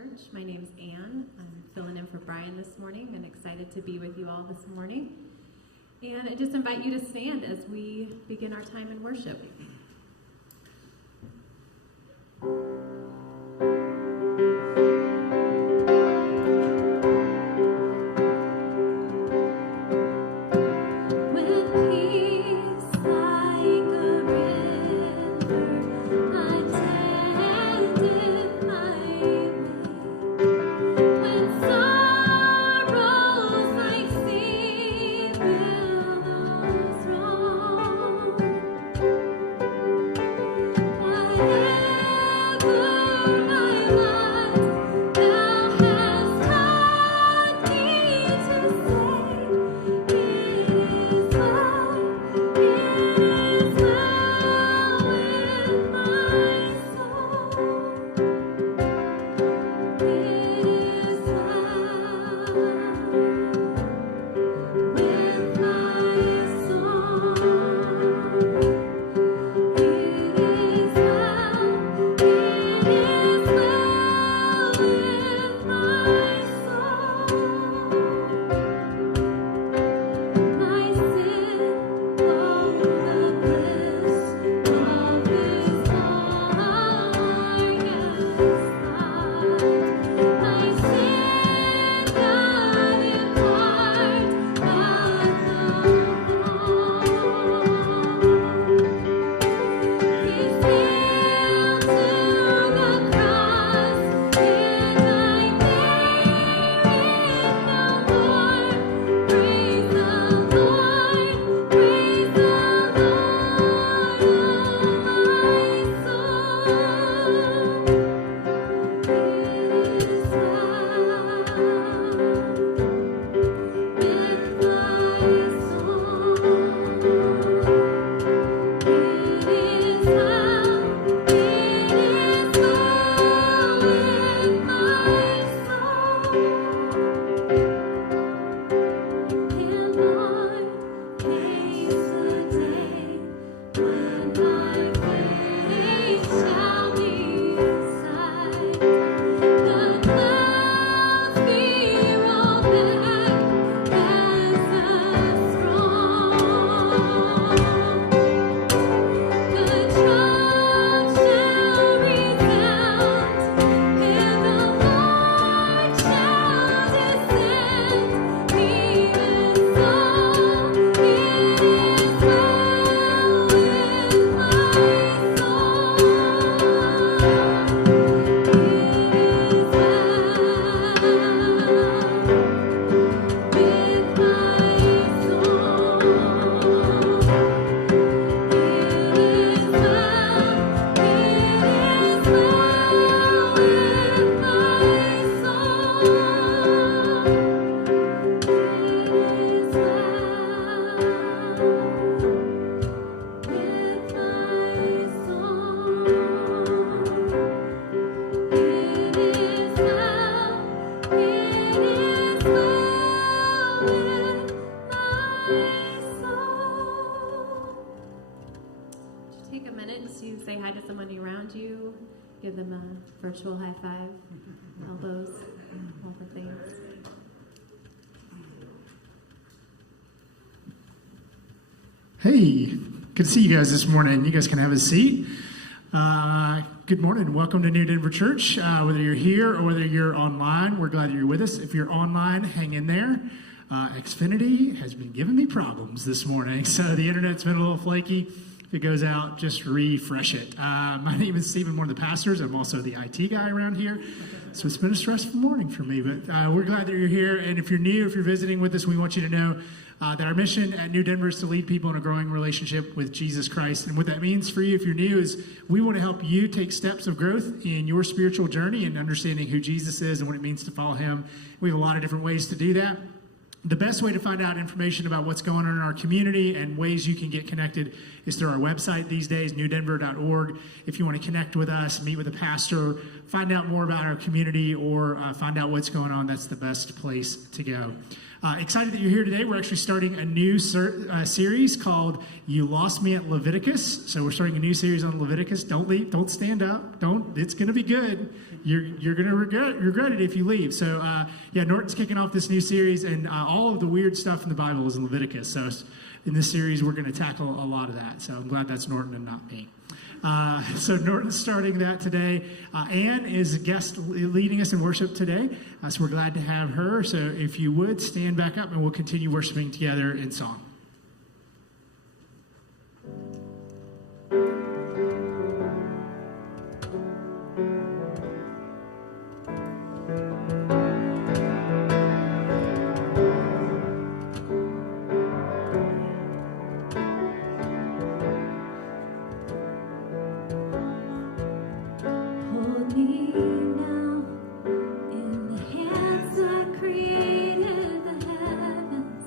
Church. My name's Anne. I'm filling in for Brian this morning and excited to be with you all this morning. And I just invite you to stand as we begin our time in worship. Give them a virtual high five, elbows, all the things. Hey, good to see you guys this morning. You guys can have a seat. Good morning. Welcome to New Denver Church. Whether you're here or whether you're online, we're glad you're with us. If you're online, hang in there. Xfinity has been giving me problems this morning, so the internet's been a little flaky. If it goes out, just refresh it. My name is Stephen, one of the pastors. I'm also the IT guy around here. So it's been a stressful morning for me, but we're glad that you're here. And if you're new, if you're visiting with us, we want you to know that our mission at New Denver is to lead people in a growing relationship with Jesus Christ. And what that means for you, if you're new, is we want to help you take steps of growth in your spiritual journey and understanding who Jesus is and what it means to follow him. We have a lot of different ways to do that. The best way to find out information about what's going on in our community and ways you can get connected is through our website these days, newdenver.org. If you want to connect with us, meet with a pastor, find out more about our community, or find out what's going on, that's the best place to go. Excited that you're here today. We're actually starting a new series called You Lost Me at Leviticus. So we're starting a new series on Leviticus. Don't leave. Don't stand up. Don't. It's going to be good. You're going to regret it if you leave. So, Norton's kicking off this new series, and all of the weird stuff in the Bible is in Leviticus. So in this series, we're going to tackle a lot of that. So I'm glad that's Norton and not me. So Norton's starting that today. Ann is a guest leading us in worship today. So we're glad to have her. So if you would, stand back up and we'll continue worshiping together in song. Created the heavens.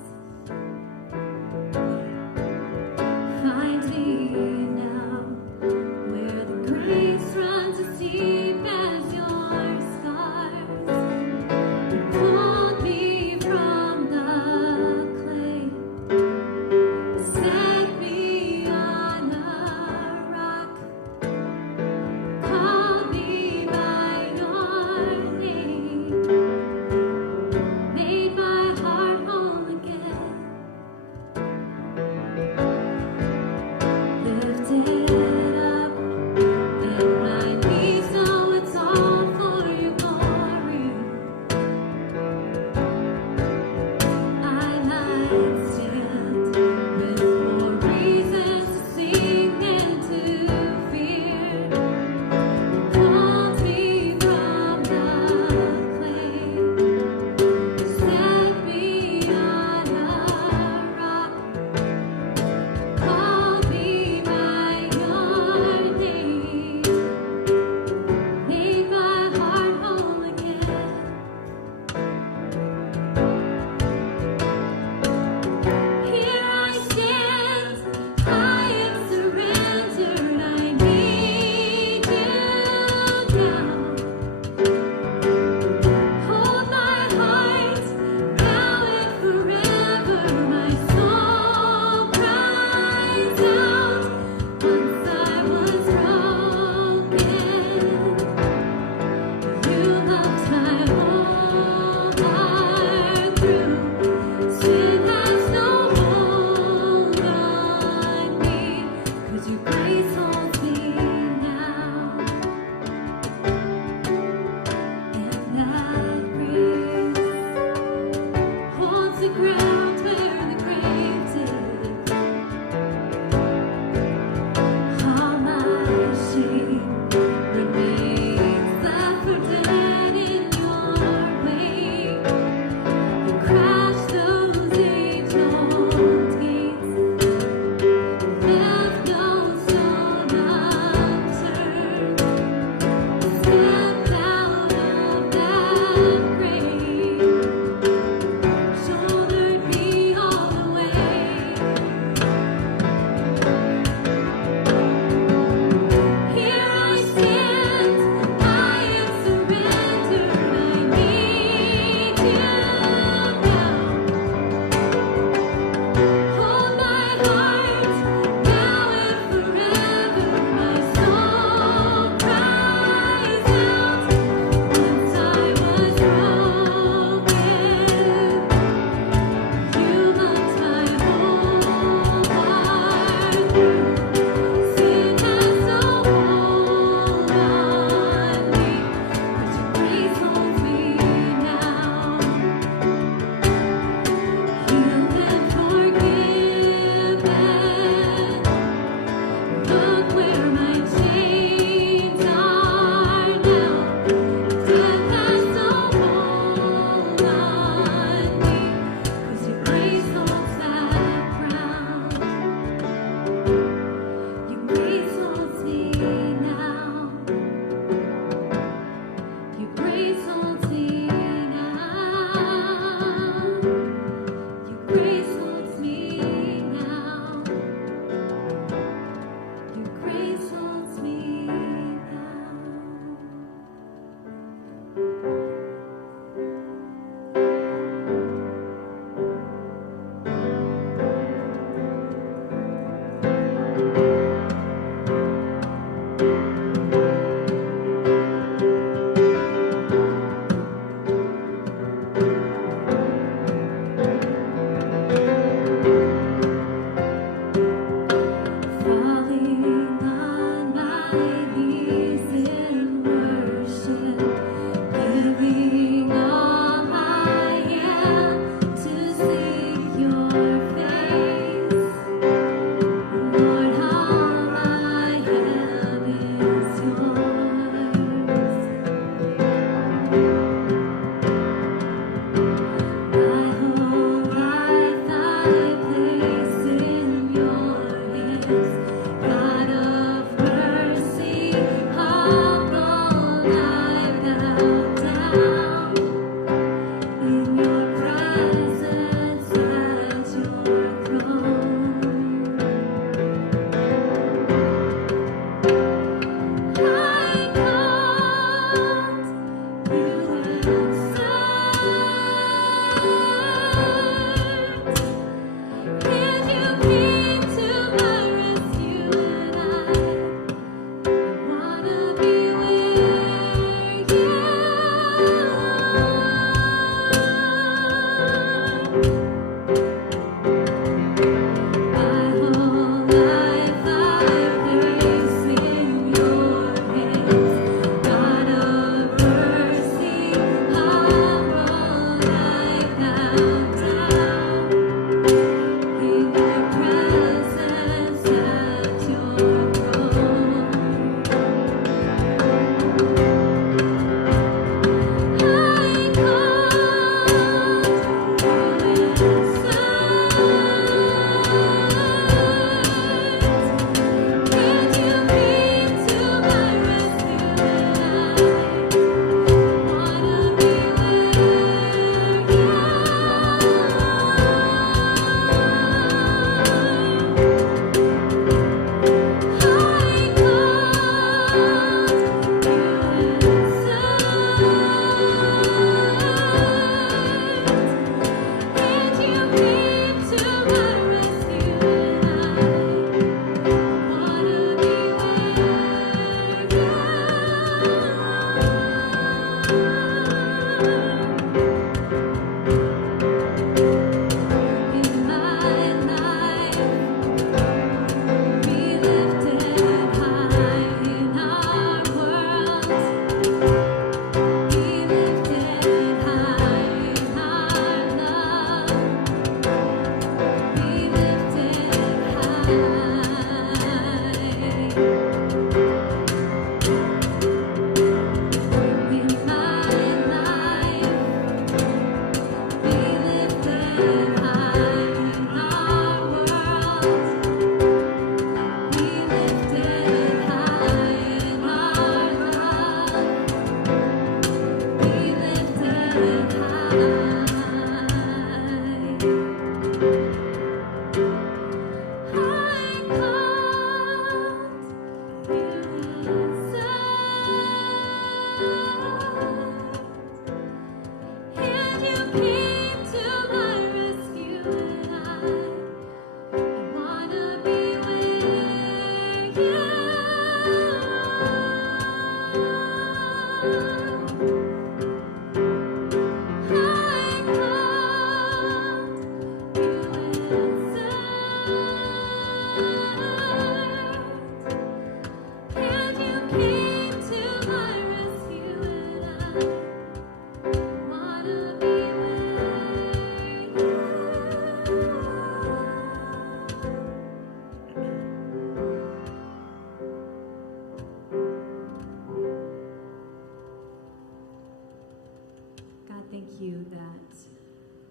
Thank you that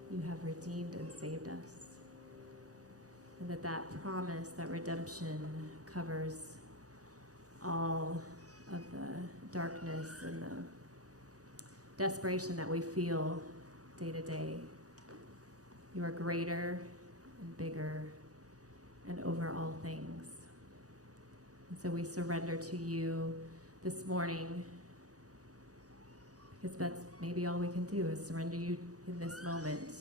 you have redeemed and saved us, and that promise, that redemption covers all of the darkness and the desperation that we feel day to day. You are greater and bigger and over all things. And so we surrender to you this morning, because that's maybe all we can do is surrender you in this moment.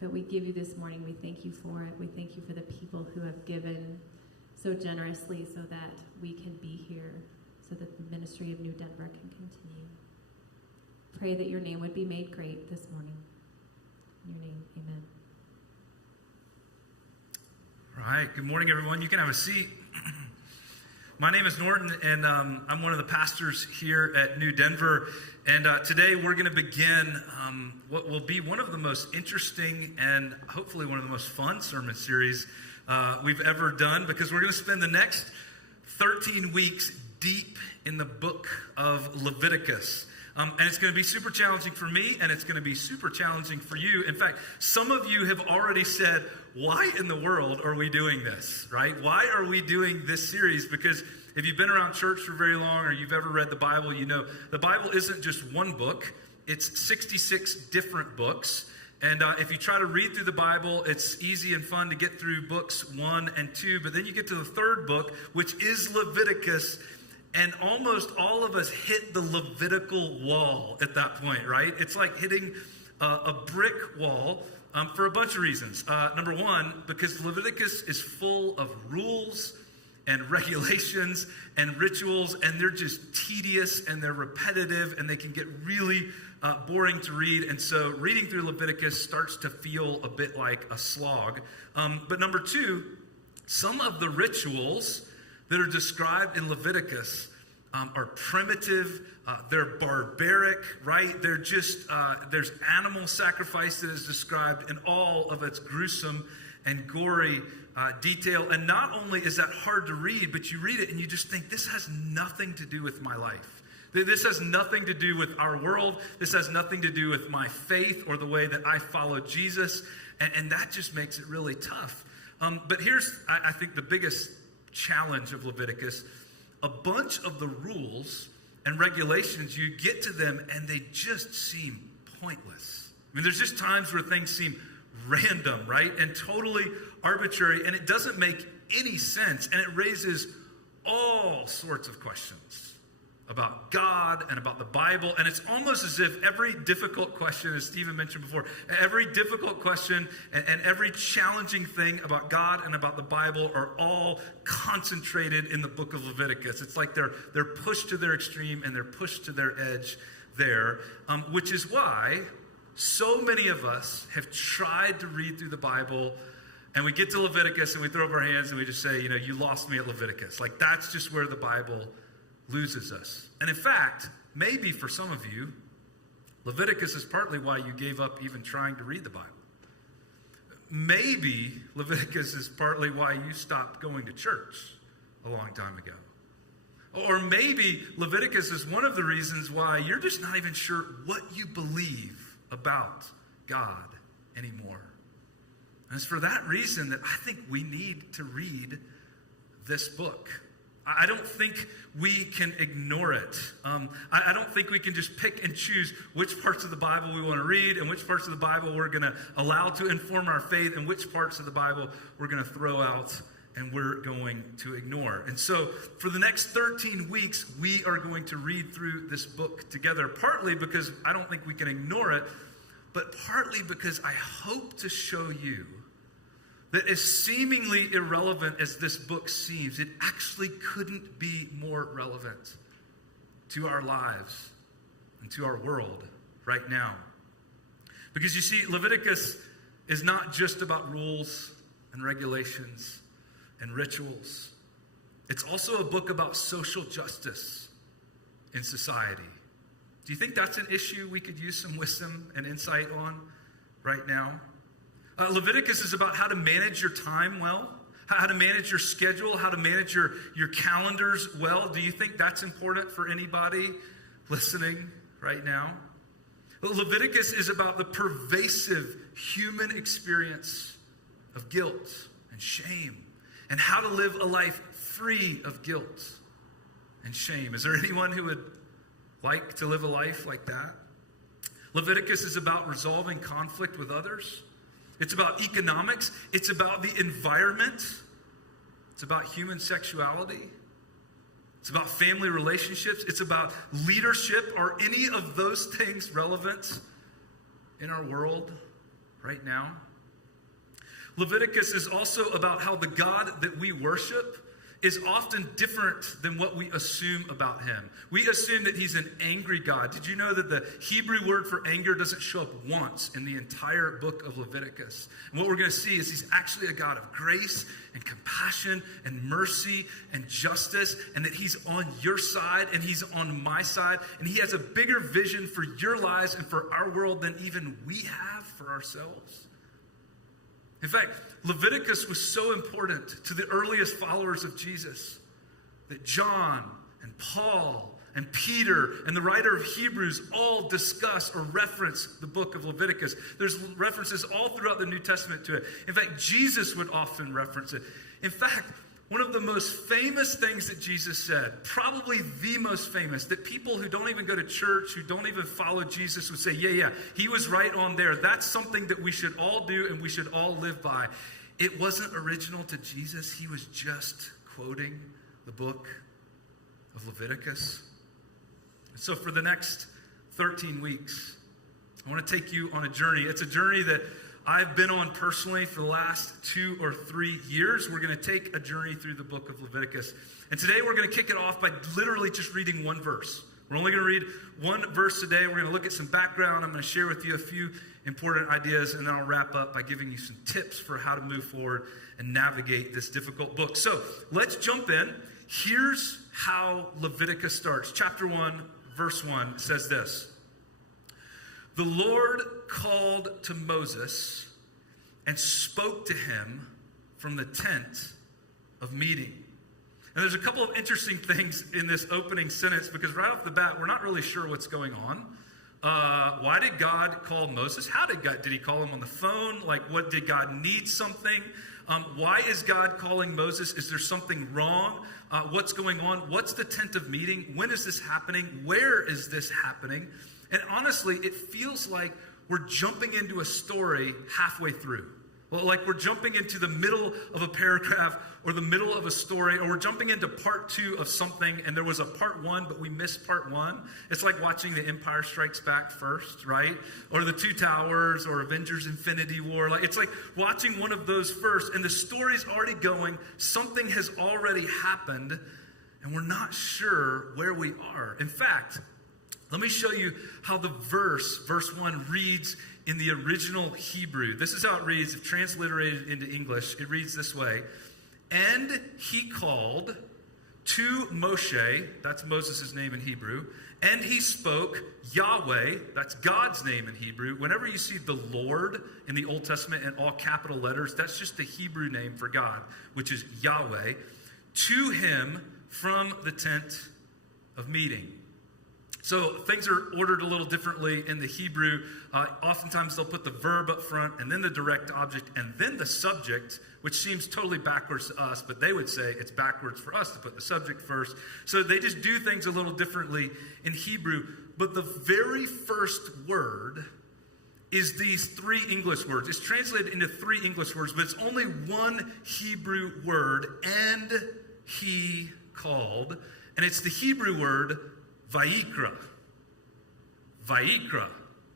But we give you this morning. We thank you for it. We thank you for the people who have given so generously so that we can be here, so that the ministry of New Denver can continue. Pray that your name would be made great this morning. In your name, amen. All right. Good morning, everyone. You can have a seat. My name is Norton, and I'm one of the pastors here at New Denver. And today we're going to begin what will be one of the most interesting and hopefully one of the most fun sermon series we've ever done, because we're going to spend the next 13 weeks deep in the book of Leviticus. And it's going to be super challenging for me, and it's going to be super challenging for you. In fact, some of you have already said, why in the world are we doing this, right? Why are we doing this series? Because if you've been around church for very long, or you've ever read the Bible, you know the Bible isn't just one book. It's 66 different books. And if you try to read through the Bible, it's easy and fun to get through books 1 and 2. But then you get to the third book, which is Leviticus. And almost all of us hit the Levitical wall at that point, right? It's like hitting a brick wall for a bunch of reasons. Number one, because Leviticus is full of rules and regulations and rituals, and they're just tedious and they're repetitive and they can get really boring to read. And so reading through Leviticus starts to feel a bit like a slog. But number two, some of the rituals that are described in Leviticus are primitive, they're barbaric, right? They're just, there's animal sacrifice that is described in all of its gruesome and gory detail. And not only is that hard to read, but you read it and you just think, this has nothing to do with my life. This has nothing to do with our world. This has nothing to do with my faith or the way that I follow Jesus. And that just makes it really tough. But here's, I think, the biggest challenge of Leviticus. A bunch of the rules and regulations, you get to them and they just seem pointless. I mean, there's just times where things seem random, right? And totally arbitrary, and it doesn't make any sense, and it raises all sorts of questions about God and about the Bible. And it's almost as if every difficult question, as Stephen mentioned before, every difficult question and every challenging thing about God and about the Bible are all concentrated in the book of Leviticus. It's like they're pushed to their extreme and they're pushed to their edge there, which is why so many of us have tried to read through the Bible, and we get to Leviticus and we throw up our hands and we just say, you lost me at Leviticus. Like, that's just where the Bible loses us. And in fact, maybe for some of you, Leviticus is partly why you gave up even trying to read the Bible. Maybe Leviticus is partly why you stopped going to church a long time ago. Or maybe Leviticus is one of the reasons why you're just not even sure what you believe about God anymore. And it's for that reason that I think we need to read this book. I don't think we can ignore it. I don't think we can just pick and choose which parts of the Bible we want to read and which parts of the Bible we're going to allow to inform our faith and which parts of the Bible we're going to throw out and we're going to ignore. And so for the next 13 weeks, we are going to read through this book together, partly because I don't think we can ignore it, but partly because I hope to show you that as seemingly irrelevant as this book seems, it actually couldn't be more relevant to our lives and to our world right now. Because you see, Leviticus is not just about rules and regulations and rituals. It's also a book about social justice in society. Do you think that's an issue we could use some wisdom and insight on right now? Leviticus is about how to manage your time well, how to manage your schedule, how to manage your calendars well. Do you think that's important for anybody listening right now? Leviticus is about the pervasive human experience of guilt and shame and how to live a life free of guilt and shame. Is there anyone who would like to live a life like that? Leviticus is about resolving conflict with others. It's about economics. It's about the environment. It's about human sexuality. It's about family relationships. It's about leadership. Are any of those things relevant in our world right now? Leviticus is also about how the God that we worship is often different than what we assume about him. We assume that he's an angry God. Did you know that the Hebrew word for anger doesn't show up once in the entire book of Leviticus? And what we're going to see is he's actually a God of grace and compassion and mercy and justice, and that he's on your side and he's on my side, and he has a bigger vision for your lives and for our world than even we have for ourselves. In fact, Leviticus was so important to the earliest followers of Jesus that John and Paul and Peter and the writer of Hebrews all discuss or reference the book of Leviticus. There's references all throughout the New Testament to it. In fact, Jesus would often reference it. In fact, one of the most famous things that Jesus said, probably the most famous, that people who don't even go to church, who don't even follow Jesus would say, yeah, he was right on there. That's something that we should all do and we should all live by. It wasn't original to Jesus. He was just quoting the book of Leviticus. And so for the next 13 weeks, I want to take you on a journey. It's a journey that I've been on personally for the last 2 or 3 years. We're going to take a journey through the book of Leviticus. And today we're going to kick it off by literally just reading one verse. We're only going to read one verse today. We're going to look at some background. I'm going to share with you a few important ideas, and then I'll wrap up by giving you some tips for how to move forward and navigate this difficult book. So let's jump in. Here's how Leviticus starts. Chapter 1, verse 1 says this. The Lord called to Moses and spoke to him from the tent of meeting. And there's a couple of interesting things in this opening sentence, because right off the bat, we're not really sure what's going on. Why did God call Moses? How did he call him on the phone? Like, what, did God need something? Why is God calling Moses? Is there something wrong? What's going on? What's the tent of meeting? When is this happening? Where is this happening? And honestly, it feels like we're jumping into a story halfway through. Well, like we're jumping into the middle of a paragraph or the middle of a story, or we're jumping into part 2 of something, and there was a part 1, but we missed part 1. It's like watching The Empire Strikes Back first, right? Or The Two Towers, or Avengers Infinity War. It's like watching one of those first, and the story's already going. Something has already happened, and we're not sure where we are. In fact, let me show you how the verse 1, reads in the original Hebrew. This is how it reads, if transliterated into English. It reads this way. And he called to Moshe, that's Moses' name in Hebrew, and he spoke Yahweh, that's God's name in Hebrew. Whenever you see the Lord in the Old Testament in all capital letters, that's just the Hebrew name for God, which is Yahweh, to him from the tent of meeting. So things are ordered a little differently in the Hebrew. Oftentimes they'll put the verb up front and then the direct object and then the subject, which seems totally backwards to us, but they would say it's backwards for us to put the subject first. So they just do things a little differently in Hebrew. But the very first word is these three English words. It's translated into three English words, but it's only one Hebrew word, and he called. And it's the Hebrew word Vayikra. Vayikra.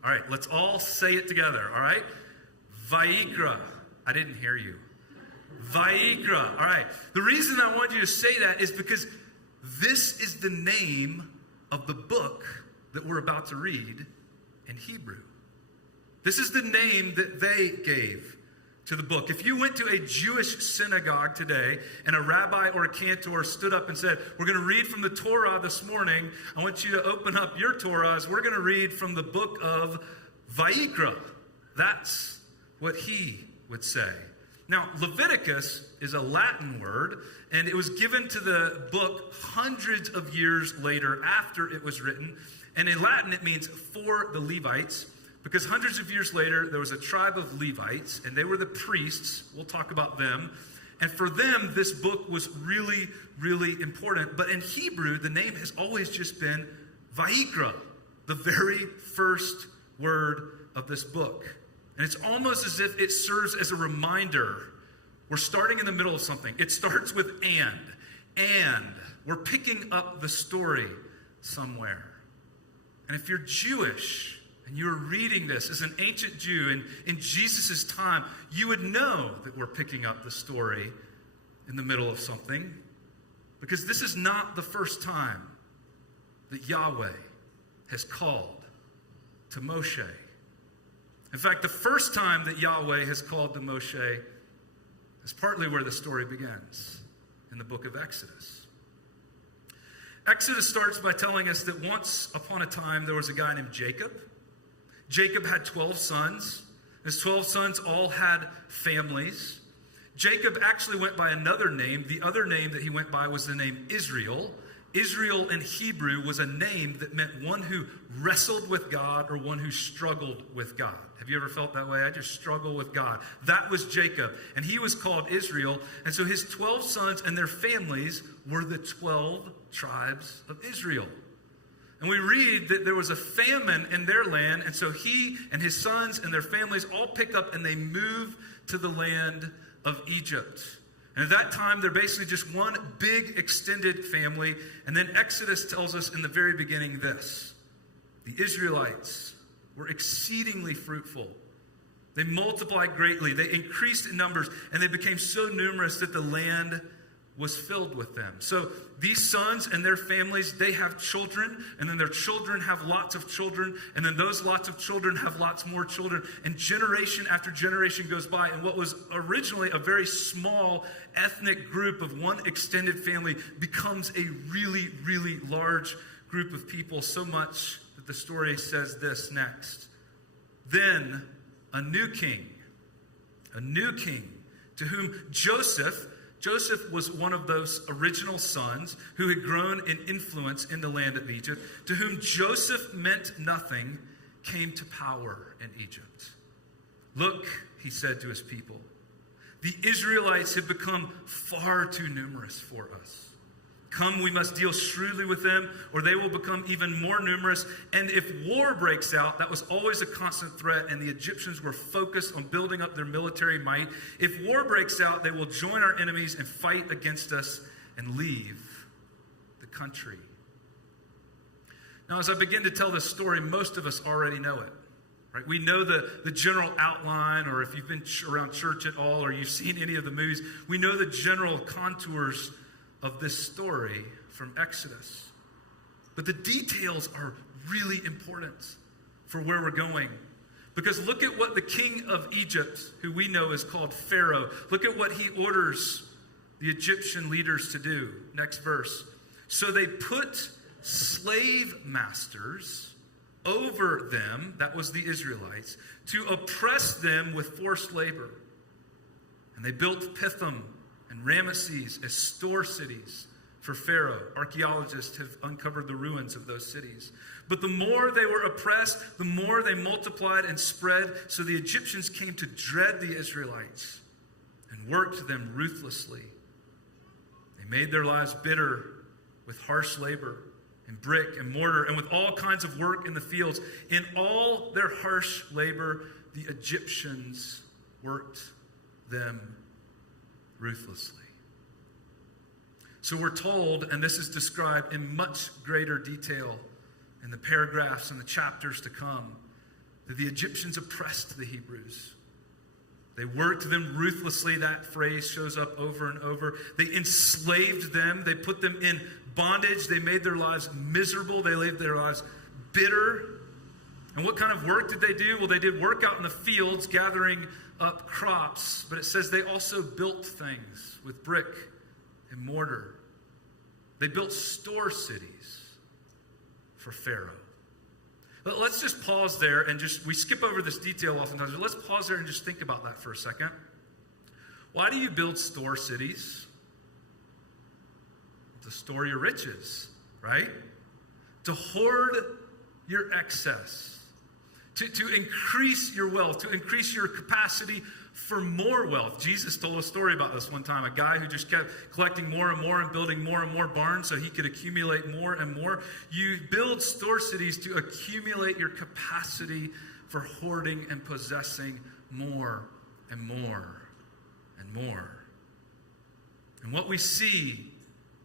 All right, let's all say it together, all right? Vayikra. I didn't hear you. Vayikra. All right. The reason I want you to say that is because this is the name of the book that we're about to read in Hebrew. This is the name that they gave to the book. If you went to a Jewish synagogue today and a rabbi or a cantor stood up and said, we're going to read from the Torah this morning, I want you to open up your Torahs. We're going to read from the book of Vayikra. That's what he would say. Now, Leviticus is a Latin word, and it was given to the book hundreds of years later after it was written. And in Latin, it means for the Levites, because hundreds of years later, there was a tribe of Levites, and they were the priests. We'll talk about them. And for them, this book was really, really important. But in Hebrew, the name has always just been Vayikra, the very first word of this book. And it's almost as if it serves as a reminder. We're starting in the middle of something. It starts with and we're picking up the story somewhere. And if you're Jewish and you're reading this as an ancient Jew and in Jesus' time, you would know that we're picking up the story in the middle of something, because this is not the first time that Yahweh has called to Moshe. In fact, the first time that Yahweh has called to Moshe is partly where the story begins, in the book of Exodus. Exodus starts by telling us that once upon a time there was a guy named Jacob. Jacob had 12 sons. His 12 sons all had families. Jacob actually went by another name. The other name that he went by was the name Israel. Israel in Hebrew was a name that meant one who wrestled with God or one who struggled with God. Have you ever felt that way? I just struggle with God. That was Jacob, and he was called Israel. And so his 12 sons and their families were the 12 tribes of Israel. And we read that there was a famine in their land, and so he and his sons and their families all pick up and they move to the land of Egypt. And at that time, they're basically just one big extended family. And then Exodus tells us in the very beginning this: the Israelites were exceedingly fruitful. They multiplied greatly. They increased in numbers, and they became so numerous that the land was filled with them. So these sons and their families, they have children, and then their children have lots of children, and then those lots of children have lots more children, and generation after generation goes by, and what was originally a very small ethnic group of one extended family becomes a really, really large group of people, so much that the story says this next. Then a new king to whom Joseph was one of those original sons who had grown in influence in the land of Egypt, to whom Joseph meant nothing, came to power in Egypt. Look, he said to his people, the Israelites have become far too numerous for us. Come, we must deal shrewdly with them, or they will become even more numerous. And if war breaks out, that was always a constant threat, and the Egyptians were focused on building up their military might. If war breaks out, they will join our enemies and fight against us and leave the country. Now, as I begin to tell this story, most of us already know it. Right? We know the general outline, or if you've been around church at all, or you've seen any of the movies, we know the general contours of this story from Exodus. But the details are really important for where we're going. Because look at what the king of Egypt, who we know is called Pharaoh, look at what he orders the Egyptian leaders to do. Next verse. So they put slave masters over them, that was the Israelites, to oppress them with forced labor. And they built Pithom and Ramesses as store cities for Pharaoh. Archaeologists have uncovered the ruins of those cities. But the more they were oppressed, the more they multiplied and spread. So the Egyptians came to dread the Israelites and worked them ruthlessly. They made their lives bitter with harsh labor. and brick and mortar, and with all kinds of work in the fields. In all their harsh labor, the Egyptians worked them ruthlessly. So we're told, and this is described in much greater detail in the paragraphs and the chapters to come, that the Egyptians oppressed the Hebrews. They worked them ruthlessly. That phrase shows up over and over. They enslaved them. They put them in bondage. They made their lives miserable. They made their lives bitter. And what kind of work did they do? Well, they did work out in the fields, gathering up crops. But it says they also built things with brick and mortar. They built store cities for Pharaoh. But let's just pause there and we skip over this detail oftentimes, but let's pause there and just think about that for a second. Why do you build store cities? To store your riches, right? To hoard your excess. To increase your wealth, to increase your capacity for more wealth. Jesus told a story about this one time. A guy who just kept collecting more and more and building more and more barns so he could accumulate more and more. You build store cities to accumulate your capacity for hoarding and possessing more and more and more. And what we see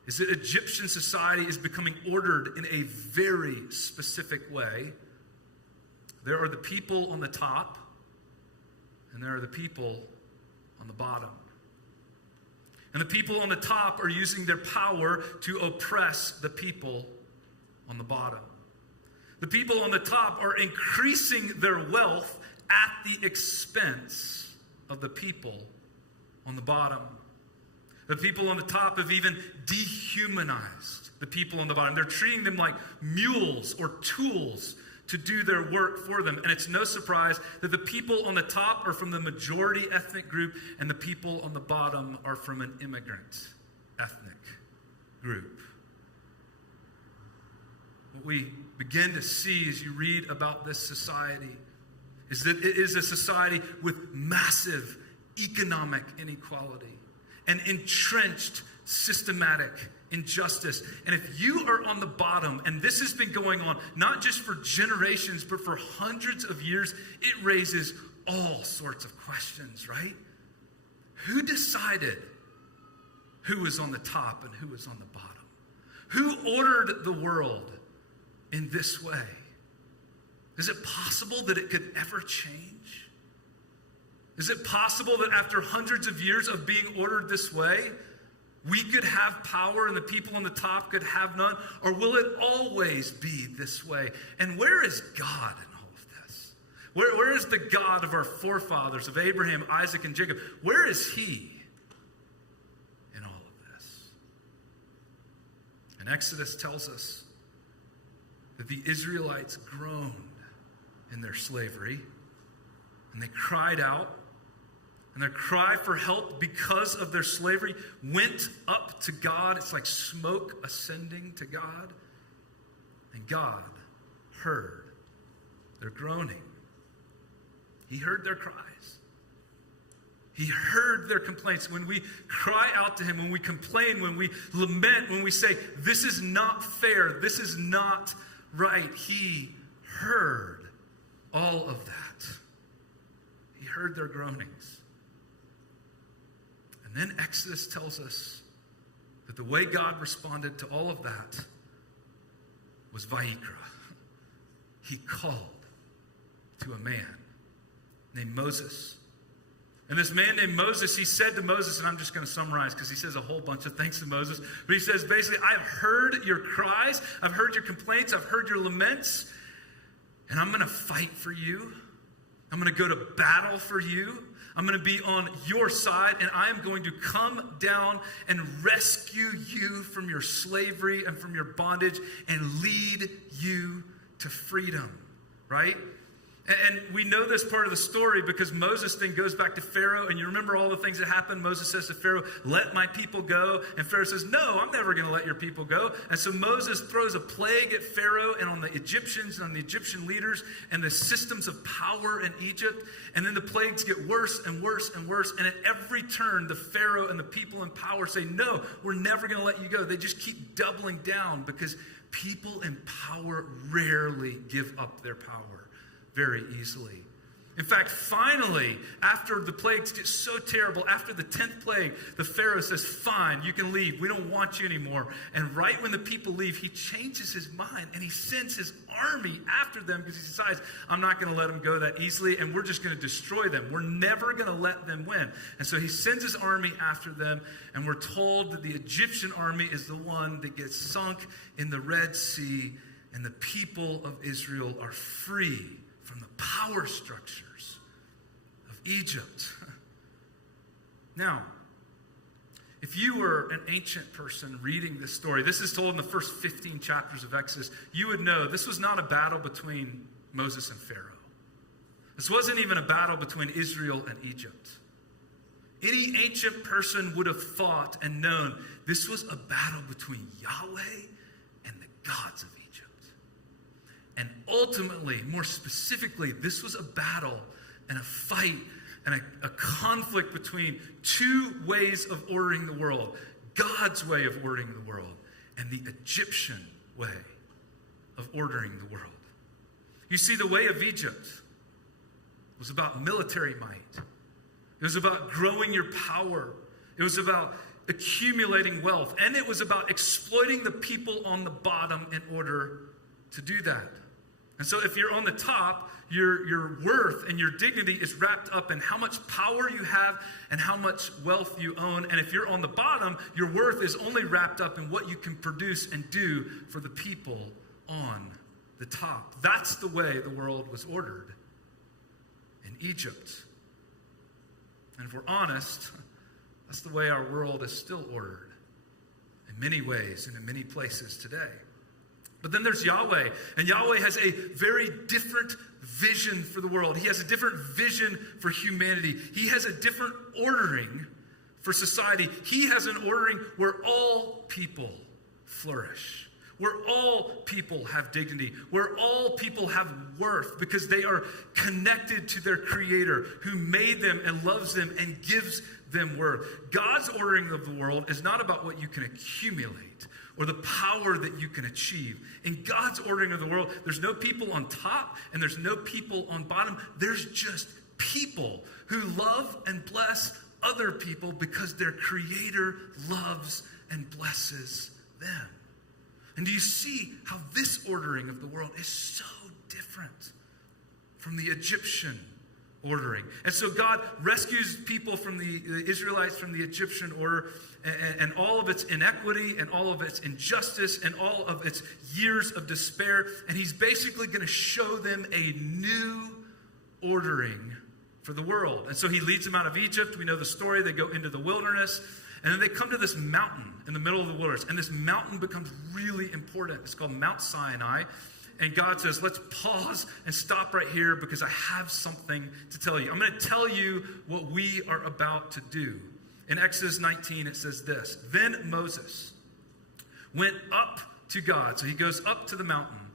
is that Egyptian society is becoming ordered in a very specific way. There are the people on the top, and there are the people on the bottom. And the people on the top are using their power to oppress the people on the bottom. The people on the top are increasing their wealth at the expense of the people on the bottom. The people on the top have even dehumanized the people on the bottom. They're treating them like mules or tools to do their work for them. And it's no surprise that the people on the top are from the majority ethnic group and the people on the bottom are from an immigrant ethnic group. What we begin to see as you read about this society is that it is a society with massive economic inequality and entrenched systematic injustice. And if you are on the bottom, and this has been going on not just for generations, but for hundreds of years, it raises all sorts of questions, right? Who decided who was on the top and who was on the bottom? Who ordered the world in this way? Is it possible that it could ever change? Is it possible that after hundreds of years of being ordered this way, we could have power and the people on the top could have none? Or will it always be this way? And where is God in all of this? Where is the God of our forefathers, of Abraham, Isaac, and Jacob? Where is he in all of this? And Exodus tells us that the Israelites groaned in their slavery and they cried out. And their cry for help because of their slavery went up to God. It's like smoke ascending to God. And God heard their groaning. He heard their cries. He heard their complaints. When we cry out to him, when we complain, when we lament, when we say, this is not fair, this is not right, he heard all of that. He heard their groanings. And then Exodus tells us that the way God responded to all of that was Vayikra. He called to a man named Moses. And this man named Moses, he said to Moses, and I'm just going to summarize because he says a whole bunch of things to Moses, but he says basically, I've heard your cries, I've heard your complaints, I've heard your laments, and I'm going to fight for you. I'm going to go to battle for you. I'm going to be on your side, and I am going to come down and rescue you from your slavery and from your bondage and lead you to freedom, right? And we know this part of the story because Moses then goes back to Pharaoh, and you remember all the things that happened. Moses says to Pharaoh, let my people go. And Pharaoh says, no, I'm never going to let your people go. And so Moses throws a plague at Pharaoh and on the Egyptians and on the Egyptian leaders and the systems of power in Egypt. And then the plagues get worse and worse and worse. And at every turn, the Pharaoh and the people in power say, no, we're never going to let you go. They just keep doubling down because people in power rarely give up their power very easily. In fact, finally, after the plagues get so terrible, after the 10th plague, the Pharaoh says, fine, you can leave. We don't want you anymore. And right when the people leave, he changes his mind and he sends his army after them because he decides, I'm not going to let them go that easily and we're just going to destroy them. We're never going to let them win. And so he sends his army after them, and we're told that the Egyptian army is the one that gets sunk in the Red Sea, and the people of Israel are free from the power structures of Egypt. Now, if you were an ancient person reading this story, this is told in the first 15 chapters of Exodus, you would know this was not a battle between Moses and Pharaoh. This wasn't even a battle between Israel and Egypt. Any ancient person would have thought and known this was a battle between Yahweh and the gods of Egypt. And ultimately, more specifically, this was a battle and a fight and a conflict between two ways of ordering the world. God's way of ordering the world and the Egyptian way of ordering the world. You see, the way of Egypt was about military might. It was about growing your power. It was about accumulating wealth. And it was about exploiting the people on the bottom in order to do that. And so if you're on the top, your worth and your dignity is wrapped up in how much power you have and how much wealth you own. And if you're on the bottom, your worth is only wrapped up in what you can produce and do for the people on the top. That's the way the world was ordered in Egypt. And if we're honest, that's the way our world is still ordered in many ways and in many places today. But then there's Yahweh, and Yahweh has a very different vision for the world. He has a different vision for humanity. He has a different ordering for society. He has an ordering where all people flourish, where all people have dignity, where all people have worth because they are connected to their Creator who made them and loves them and gives them worth. God's ordering of the world is not about what you can accumulate or the power that you can achieve. In God's ordering of the world, there's no people on top and there's no people on bottom. There's just people who love and bless other people because their Creator loves and blesses them. And do you see how this ordering of the world is so different from the Egyptian ordering? And so God rescues people from the Israelites from the Egyptian order and all of its inequity and all of its injustice and all of its years of despair. And he's basically going to show them a new ordering for the world. And so he leads them out of Egypt. We know the story. They go into the wilderness. And then they come to this mountain in the middle of the wilderness. And this mountain becomes really important. It's called Mount Sinai. And God says, let's pause and stop right here because I have something to tell you. I'm going to tell you what we are about to do. In Exodus 19, it says this. Then Moses went up to God. So he goes up to the mountain.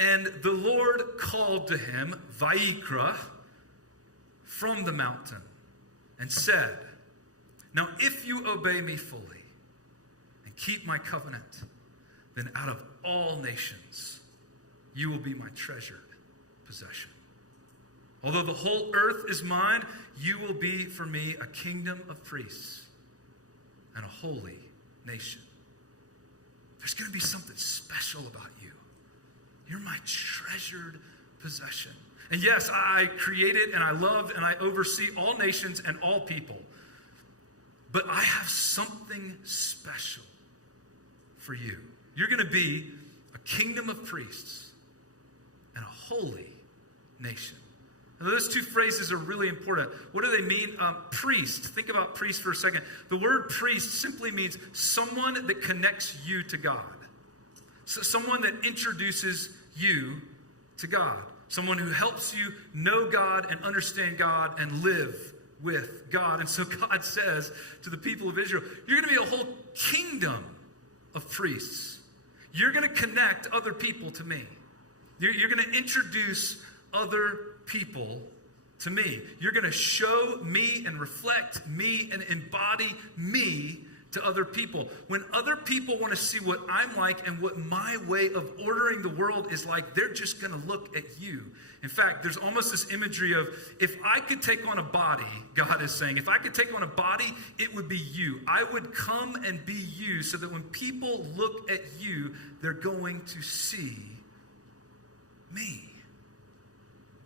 And the Lord called to him, Vayikra, from the mountain, and said, now if you obey me fully and keep my covenant, then out of all nations you will be my treasured possession. Although the whole earth is mine, you will be for me a kingdom of priests and a holy nation. There's going to be something special about you. You're my treasured possession. And yes, I created and I loved and I oversee all nations and all people. But I have something special for you. You're going to be a kingdom of priests and a holy nation. Now, those two phrases are really important. What do they mean? Priest. Think about priest for a second. The word priest simply means someone that connects you to God. So someone that introduces you to God. someone who helps you know God and understand God and live with God. And so God says to the people of Israel, you're going to be a whole kingdom of priests. You're going to connect other people to me. You're going to introduce other people to me. You're going to show me and reflect me and embody me to other people. When other people want to see what I'm like and what my way of ordering the world is like, they're just going to look at you. In fact, there's almost this imagery of, if I could take on a body, God is saying, if I could take on a body, it would be you. I would come and be you, so that when people look at you, they're going to see me.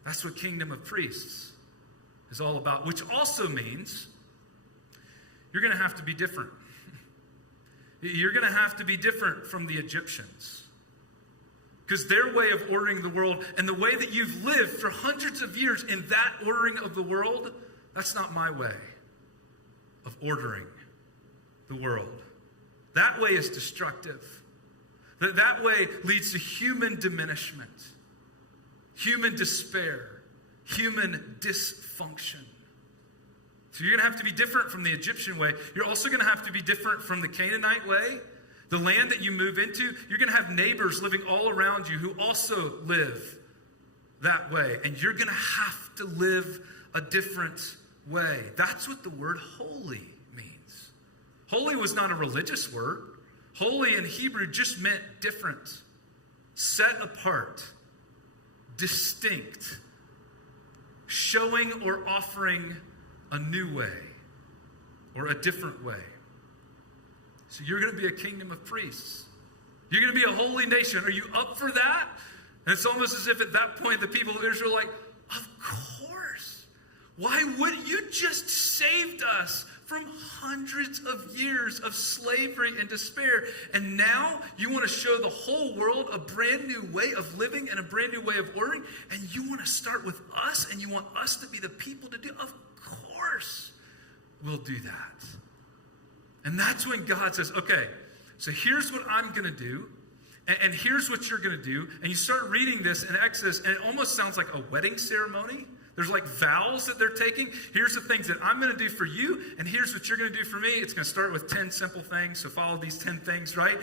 That's what Kingdom of Priests is all about, which also means you're going to have to be different. You're going to have to be different from the Egyptians. Because their way of ordering the world and the way that you've lived for hundreds of years in that ordering of the world, that's not my way of ordering the world. That way is destructive. That way leads to human diminishment, human despair, human dysfunction. So you're going to have to be different from the Egyptian way. You're also going to have to be different from the Canaanite way. The land that you move into, you're going to have neighbors living all around you who also live that way. And you're going to have to live a different way. That's what the word holy means. Holy was not a religious word. Holy in Hebrew just meant different, set apart, distinct, showing or offering a new way or a different way. So you're going to be a kingdom of priests. You're going to be a holy nation. Are you up for that? And it's almost as if at that point the people of Israel are like, of course. Why wouldn't you just saved us from hundreds of years of slavery and despair? And now you want to show the whole world a brand new way of living and a brand new way of ordering? And you want to start with us, and you want us to be the people to do? Of course we'll do that. And that's when God says, okay, so here's what I'm going to do, and here's what you're going to do. And you start reading this in Exodus, and it almost sounds like a wedding ceremony. There's like vows that they're taking. Here's the things that I'm going to do for you, and here's what you're going to do for me. It's going to start with 10 simple things, so follow these 10 things, right?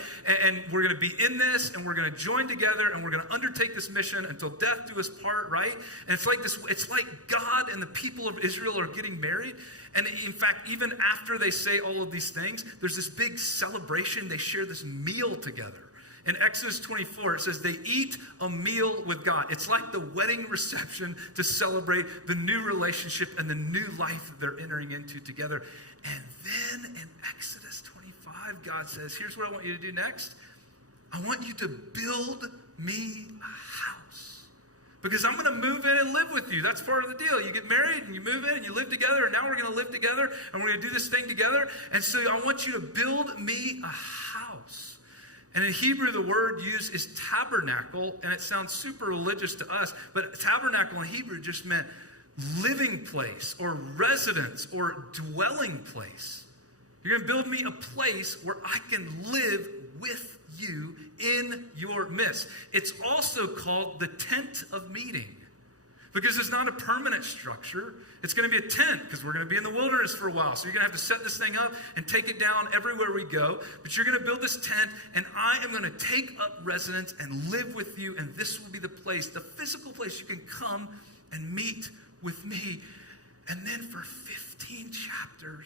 And we're going to be in this, and we're going to join together, and we're going to undertake this mission until death do us part, right? And it's like this. It's like God and the people of Israel are getting married. And in fact, even after they say all of these things, there's this big celebration. They share this meal together. In Exodus 24, it says they eat a meal with God. It's like the wedding reception to celebrate the new relationship and the new life that they're entering into together. And then in Exodus 25, God says, here's what I want you to do next. I want you to build me a house. Because I'm going to move in and live with you. That's part of the deal. You get married and you move in and you live together, and now we're going to live together and we're going to do this thing together. And so I want you to build me a house. And in Hebrew, the word used is tabernacle, and it sounds super religious to us, but tabernacle in Hebrew just meant living place or residence or dwelling place. You're going to build me a place where I can live with you in your midst. It's also called the tent of meeting, because it's not a permanent structure. It's going to be a tent because we're going to be in the wilderness for a while. So you're going to have to set this thing up and take it down everywhere we go. But you're going to build this tent, and I am going to take up residence and live with you. And this will be the place, the physical place you can come and meet with me. And then for 15 chapters,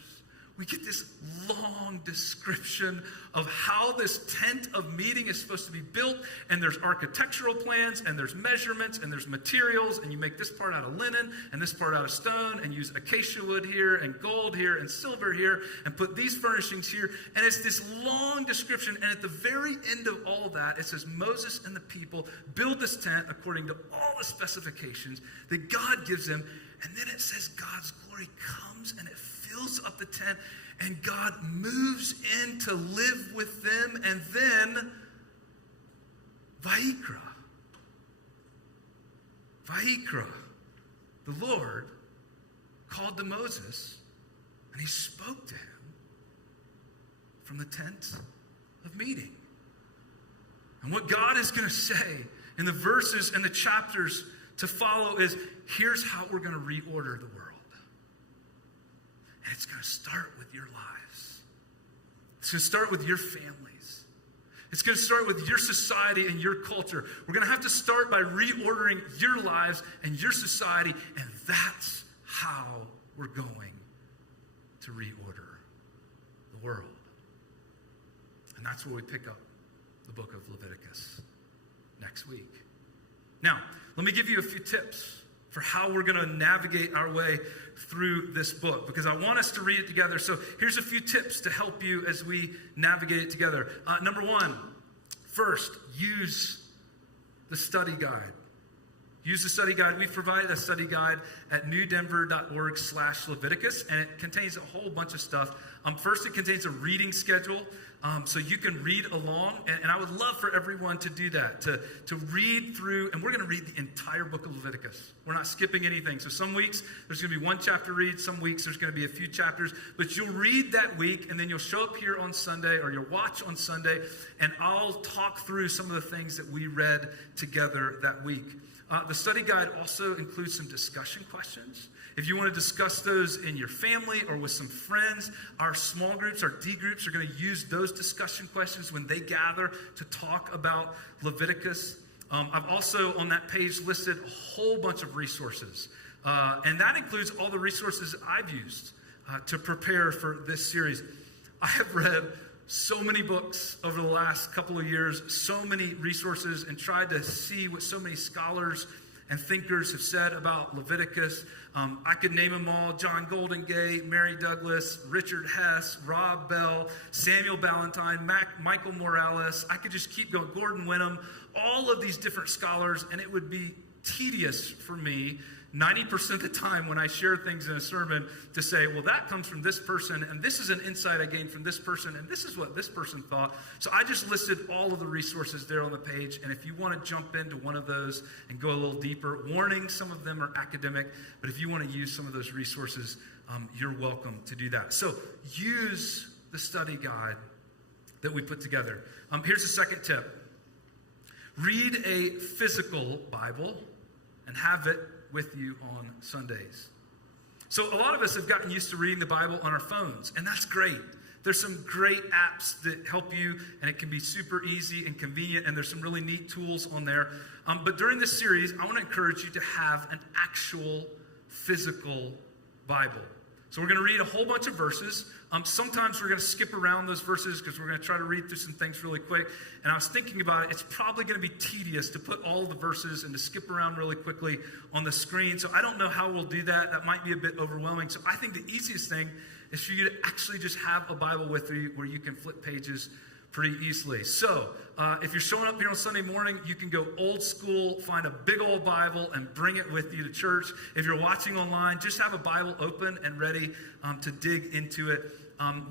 we get this long description of how this tent of meeting is supposed to be built. And there's architectural plans, and there's measurements, and there's materials. And you make this part out of linen, and this part out of stone, and use acacia wood here, and gold here, and silver here, and put these furnishings here. And it's this long description. And at the very end of all that, it says Moses and the people build this tent according to all the specifications that God gives them. And then it says God's glory comes, and it fills up the tent, and God moves in to live with them. And then Vayikra, the Lord called to Moses, and he spoke to him from the tent of meeting. And what God is going to say in the verses and the chapters to follow is, here's how we're going to reorder the world. And it's going to start with your lives. It's going to start with your families. It's going to start with your society and your culture. We're going to have to start by reordering your lives and your society, and that's how we're going to reorder the world. And that's where we pick up the book of Leviticus next week. Now, let me give you a few tips for how we're going to navigate our way through this book, because I want us to read it together. So here's a few tips to help you as we navigate it together. Number one, first, use the study guide. Use the study guide. We've provided a study guide at newdenver.org/Leviticus, and it contains a whole bunch of stuff. First, it contains a reading schedule, so you can read along, and I would love for everyone to do that, to read through, and we're going to read the entire book of Leviticus. We're not skipping anything. So some weeks, there's going to be one chapter to read. Some weeks, there's going to be a few chapters, but you'll read that week, and then you'll show up here on Sunday, or you'll watch on Sunday, and I'll talk through some of the things that we read together that week. The study guide also includes some discussion questions. If you want to discuss those in your family or with some friends, our small groups, our D groups, are going to use those discussion questions when they gather to talk about Leviticus. I've also on that page listed a whole bunch of resources. And that includes all the resources I've used to prepare for this series. I have read so many books over the last couple of years, so many resources, and tried to see what so many scholars and thinkers have said about Leviticus. I could name them all: John Goldengate, Mary Douglas, Richard Hess, Rob Bell, Samuel Ballantyne, Michael Morales. I could just keep going, Gordon Wenham, all of these different scholars, and it would be tedious for me 90% of the time when I share things in a sermon to say, well, that comes from this person, and this is an insight I gained from this person, and this is what this person thought. So I just listed all of the resources there on the page, and if you want to jump into one of those and go a little deeper, warning, some of them are academic, but if you want to use some of those resources, you're welcome to do that. So use the study guide that we put together. Here's the second tip. Read a physical Bible and have it with you on Sundays. So a lot of us have gotten used to reading the Bible on our phones, and that's great. There's some great apps that help you, and it can be super easy and convenient, and there's some really neat tools on there. But during this series, I want to encourage you to have an actual physical Bible. So we're going to read a whole bunch of verses. Sometimes we're going to skip around those verses because we're going to try to read through some things really quick. And I was thinking about it. It's probably going to be tedious to put all the verses and to skip around really quickly on the screen. So I don't know how we'll do that. That might be a bit overwhelming. So I think the easiest thing is for you to actually just have a Bible with you where you can flip pages pretty easily. So if you're showing up here on Sunday morning, you can go old school, find a big old Bible and bring it with you to church. If you're watching online, just have a Bible open and ready to dig into it.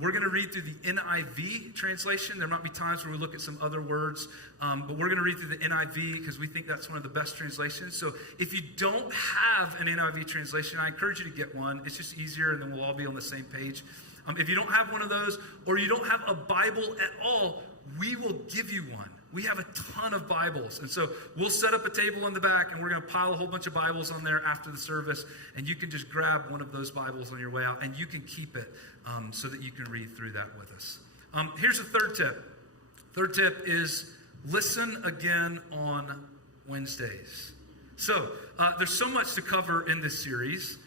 We're going to read through the NIV translation. There might be times where we look at some other words, but we're going to read through the NIV because we think that's one of the best translations. So if you don't have an NIV translation, I encourage you to get one. It's just easier, and then we'll all be on the same page. If you don't have one of those, or you don't have a Bible at all, we will give you one. We have a ton of Bibles. And so we'll set up a table in the back, and we're going to pile a whole bunch of Bibles on there after the service. And you can just grab one of those Bibles on your way out, and you can keep it so that you can read through that with us. Here's a third tip. Third tip is listen again on Wednesdays. So there's so much to cover in this series.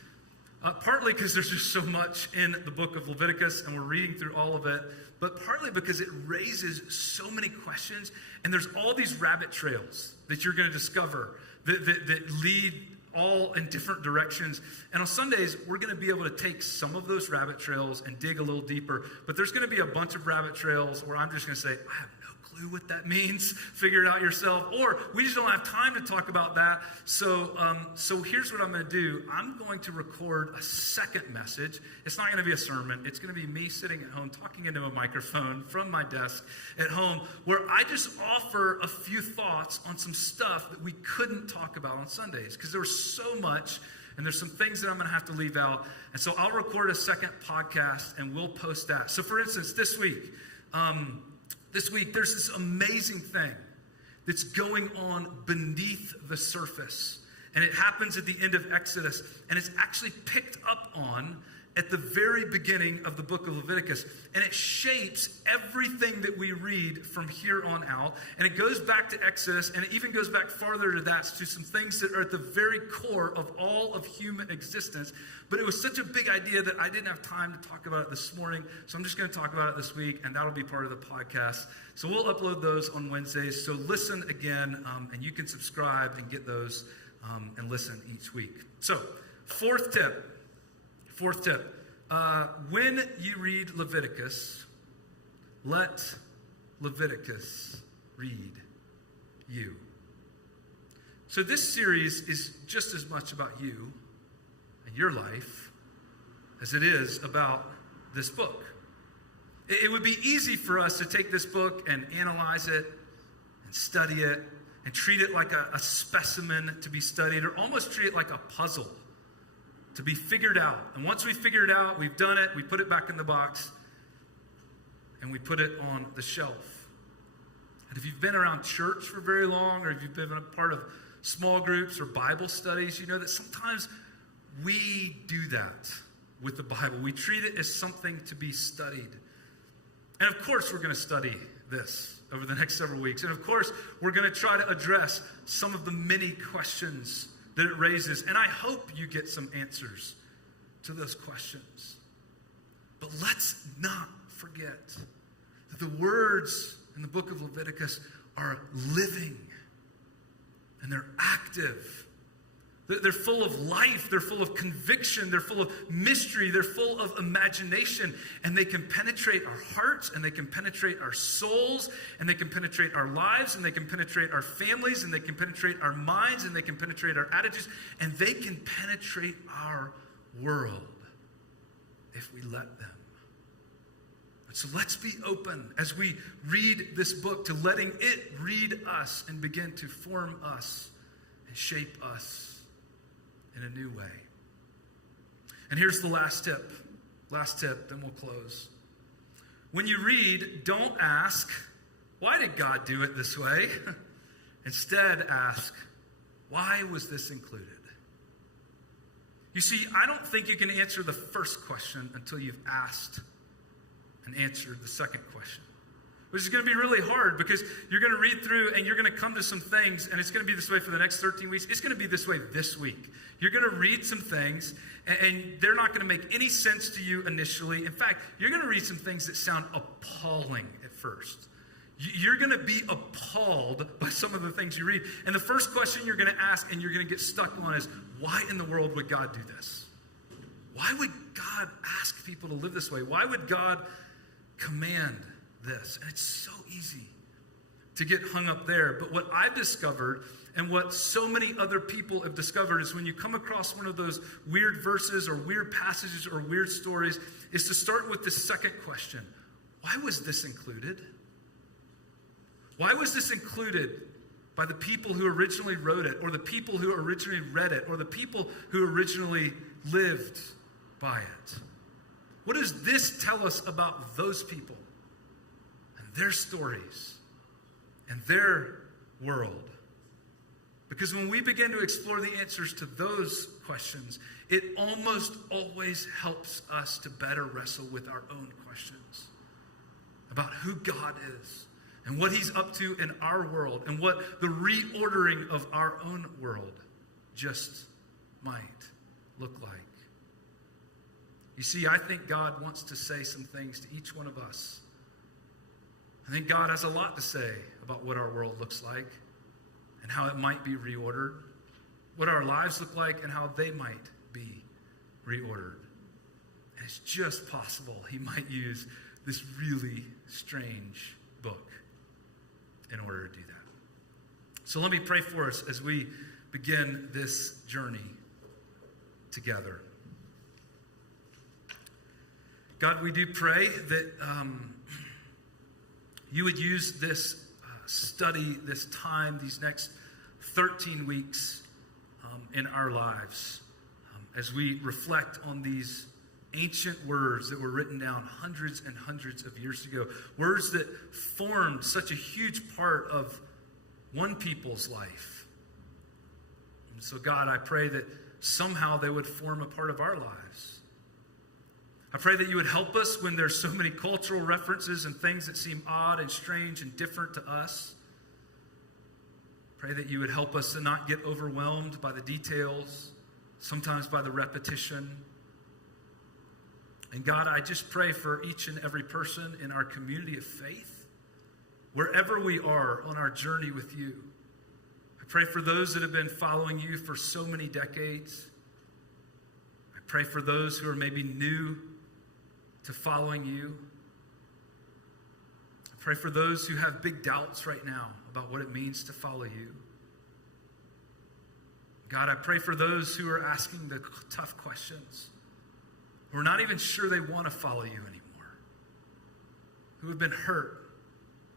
Partly because there's just so much in the book of Leviticus, and we're reading through all of it, but partly because it raises so many questions, and there's all these rabbit trails that you're going to discover that lead all in different directions. And on Sundays, we're going to be able to take some of those rabbit trails and dig a little deeper, but there's going to be a bunch of rabbit trails where I'm just going to say, I have no clue what that means, figure it out yourself, or we just don't have time to talk about that. So here's what I'm going to do. I'm going to record a second message. It's not going to be a sermon. It's going to be me sitting at home talking into a microphone from my desk at home, where I just offer a few thoughts on some stuff that we couldn't talk about on Sundays because there was so much, and there's some things that I'm going to have to leave out. And so I'll record a second podcast, and we'll post that. So for instance, this week, there's this amazing thing that's going on beneath the surface. And it happens at the end of Exodus. And it's actually picked up on at the very beginning of the book of Leviticus. And it shapes everything that we read from here on out. And it goes back to Exodus, and it even goes back farther to that, to some things that are at the very core of all of human existence. But it was such a big idea that I didn't have time to talk about it this morning. So I'm just going to talk about it this week, and that'll be part of the podcast. So we'll upload those on Wednesdays. So listen again, and you can subscribe and get those and listen each week. So, fourth tip. When you read Leviticus, let Leviticus read you. So this series is just as much about you and your life as it is about this book. It would be easy for us to take this book and analyze it and study it and treat it like a specimen to be studied, or almost treat it like a puzzle to be figured out. And once we figure it out, we've done it, we put it back in the box, and we put it on the shelf. And if you've been around church for very long, or if you've been a part of small groups or Bible studies, you know that sometimes we do that with the Bible. We treat it as something to be studied. And of course, we're going to study this over the next several weeks. And of course, we're going to try to address some of the many questions that it raises. And I hope you get some answers to those questions. But let's not forget that the words in the book of Leviticus are living and they're active. They're full of life, they're full of conviction, they're full of mystery, they're full of imagination, and they can penetrate our hearts, and they can penetrate our souls, and they can penetrate our lives, and they can penetrate our families, and they can penetrate our minds, and they can penetrate our attitudes, and they can penetrate our world if we let them. And so let's be open as we read this book to letting it read us and begin to form us and shape us in a new way. And here's the last tip. Then we'll close. When you read, don't ask, why did God do it this way? Instead, ask, why was this included? You see, I don't think you can answer the first question until you've asked and answered the second question. Which is going to be really hard because you're going to read through and you're going to come to some things, and it's going to be this way for the next 13 weeks. It's going to be this way this week. You're going to read some things, and they're not going to make any sense to you initially. In fact, you're going to read some things that sound appalling at first. You're going to be appalled by some of the things you read. And the first question you're going to ask and you're going to get stuck on is, why in the world would God do this? Why would God ask people to live this way? Why would God command this? And it's so easy to get hung up there. But what I've discovered, and what so many other people have discovered, is when you come across one of those weird verses or weird passages or weird stories, is to start with the second question. Why was this included? Why was this included by the people who originally wrote it, or the people who originally read it, or the people who originally lived by it? What does this tell us about those people and their stories and their world? Because when we begin to explore the answers to those questions, it almost always helps us to better wrestle with our own questions about who God is and what he's up to in our world and what the reordering of our own world just might look like. You see, I think God wants to say some things to each one of us. I think God has a lot to say about what our world looks like and how it might be reordered, what our lives look like and how they might be reordered. And it's just possible he might use this really strange book in order to do that. So let me pray for us as we begin this journey together. God, we do pray that you would use this study, this time, these next 13 weeks in our lives as we reflect on these ancient words that were written down hundreds and hundreds of years ago, words that formed such a huge part of one people's life, And so, God, I pray that somehow they would form a part of our lives. I pray that you would help us when there's so many cultural references and things that seem odd and strange and different to us. Pray that you would help us to not get overwhelmed by the details, sometimes by the repetition. And God, I just pray for each and every person in our community of faith, wherever we are on our journey with you. I pray for those that have been following you for so many decades. I pray for those who are maybe new to following you. I pray for those who have big doubts right now about what it means to follow you. God, I pray for those who are asking the tough questions, who are not even sure they want to follow you anymore, who have been hurt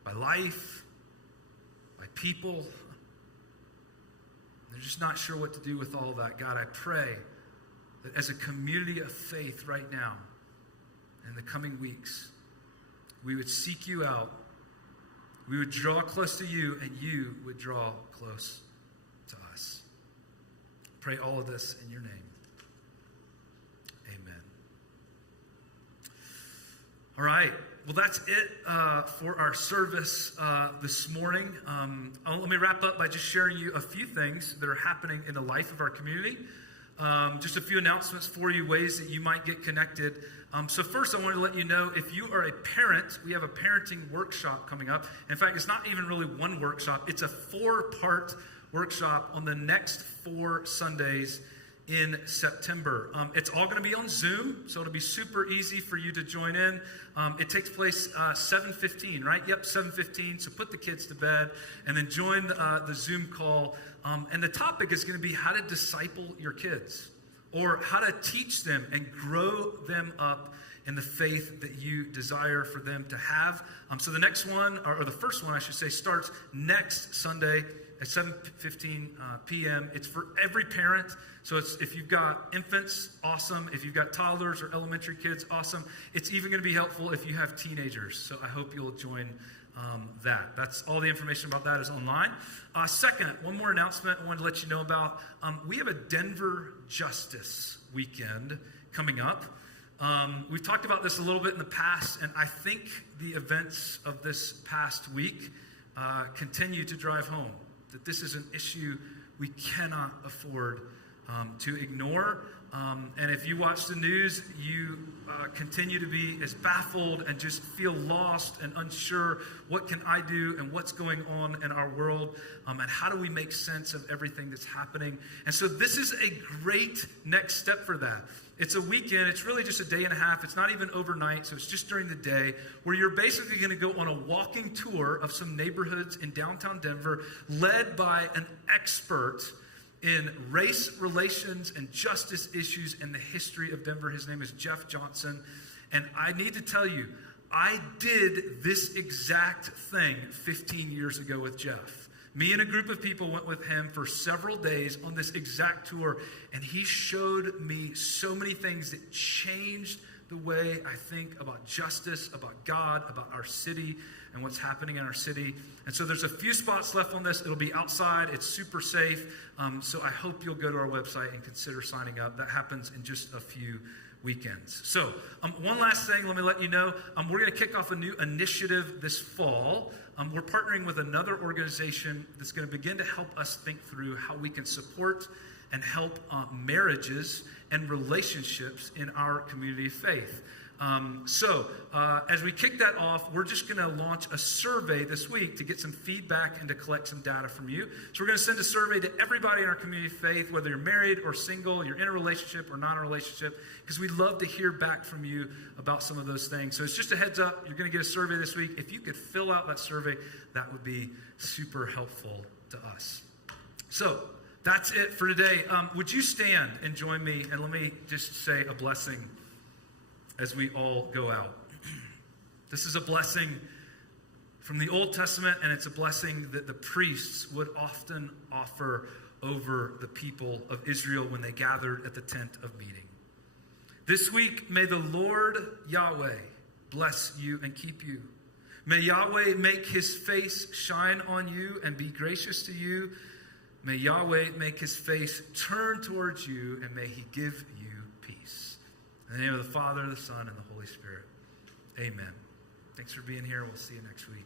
by life, by people. They're just not sure what to do with all that. God, I pray that as a community of faith right now, in the coming weeks, we would seek you out, we would draw close to you, and you would draw close to us. Pray all of this in your name. Amen. All right. Well, that's it for our service this morning. Let me wrap up by just sharing you a few things that are happening in the life of our community. Just a few announcements for you, ways that you might get connected. So first, I wanted to let you know, if you are a parent, we have a parenting workshop coming up. In fact, it's not even really one workshop. It's a 4-part workshop on the next 4 Sundays in September. It's all going to be on Zoom, so it'll be super easy for you to join in. It takes place 7:15, right? Yep, 7:15. So put the kids to bed and then join the Zoom call. And the topic is going to be how to disciple your kids, or how to teach them and grow them up in the faith that you desire for them to have. So the next one, or the first one, I should say, starts next Sunday at 7:15 p.m. It's for every parent. So it's, if you've got infants, awesome. If you've got toddlers or elementary kids, awesome. It's even going to be helpful if you have teenagers. So I hope you'll join that. That's all the information about that is online. Second, one more announcement I wanted to let you know about. We have a Denver Justice Weekend coming up. We've talked about this a little bit in the past, and I think the events of this past week continue to drive home that this is an issue we cannot afford to ignore. And if you watch the news, you continue to be as baffled and just feel lost and unsure. What can I do, and what's going on in our world, and how do we make sense of everything that's happening? And so this is a great next step for that. It's a weekend. It's really just a day and a half. It's not even overnight, so it's just during the day, where you're basically going to go on a walking tour of some neighborhoods in downtown Denver, led by an expert in race relations and justice issues and the history of Denver. His name is Jeff Johnson. And I need to tell you, I did this exact thing 15 years ago with Jeff. Me and a group of people went with him for several days on this exact tour, and he showed me so many things that changed the way I think about justice, about God, about our city, and what's happening in our city. And so there's a few spots left on this. It'll be outside. It's super safe. So I hope you'll go to our website and consider signing up. That happens in just a few weekends. So one last thing, let me let you know. We're going to kick off a new initiative this fall. We're partnering with another organization that's going to begin to help us think through how we can support and help marriages and relationships in our community of faith. So as we kick that off, we're just going to launch a survey this week to get some feedback and to collect some data from you. So we're going to send a survey to everybody in our community of faith, whether you're married or single, you're in a relationship or not in a relationship, because we'd love to hear back from you about some of those things. So it's just a heads up. You're going to get a survey this week. If you could fill out that survey, that would be super helpful to us. So that's it for today. Would you stand and join me, and let me just say a blessing as we all go out. This is a blessing from the Old Testament, and it's a blessing that the priests would often offer over the people of Israel when they gathered at the tent of meeting. This week, may the Lord Yahweh bless you and keep you. May Yahweh make his face shine on you and be gracious to you. May Yahweh make his face turn towards you, and may he give you peace. In the name of the Father, the Son, and the Holy Spirit. Amen. Thanks for being here. We'll see you next week.